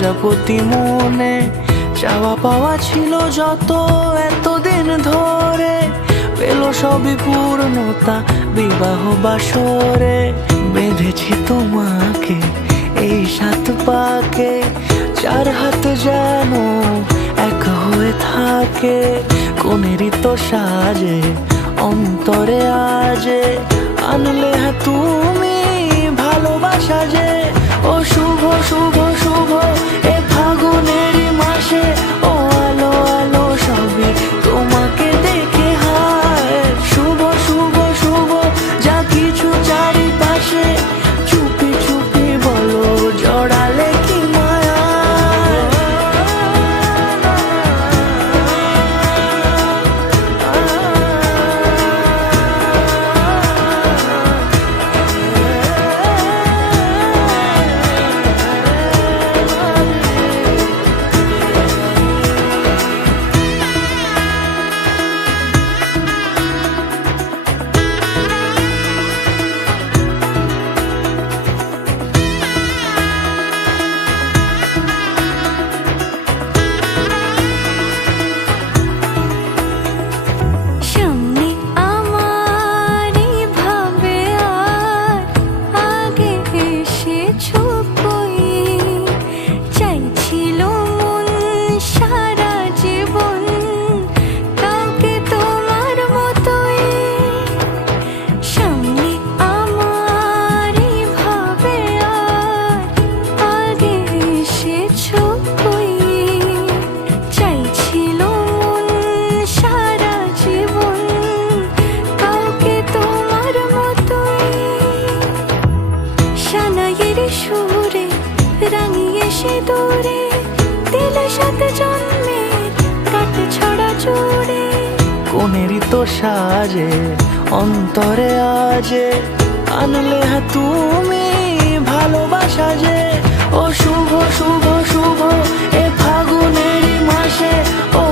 প্রজাপতি মনে চাওয়া পাওয়া ছিল যত এতদিন ধরে, পেল সবই পূর্ণতা বিবাহ বাসরে। বেঁধেছি তোমাকে এই 7 পাকে, 4 হাত যেন এক হয়ে থাকে। কোনেরই তো সাজে অন্তরে আজে, আনলে হ্যাঁ তুমি ভালোবাসা যে। ও শুভ শুভ শুভ এ ফাগুনেরই মাসে, ও আলো আলো সবই তোমাকে দেখে হায়। শুভ শুভ শুভ যা কিছু চারিপাশে, চুপি চুপি বলো জড়ালে কি মায়া। সুরে রাঙিয়ে সে দূরে দিলে 7 জন্মের কাট ছড়া জুড়ে। কোনেরই তো সাজে অন্তরে আজে, আনলে হ্যাঁ তুমি ভালোবাসা যে। ও শুভ শুভ শুভ এ ফাগুনেরই মাসে, ও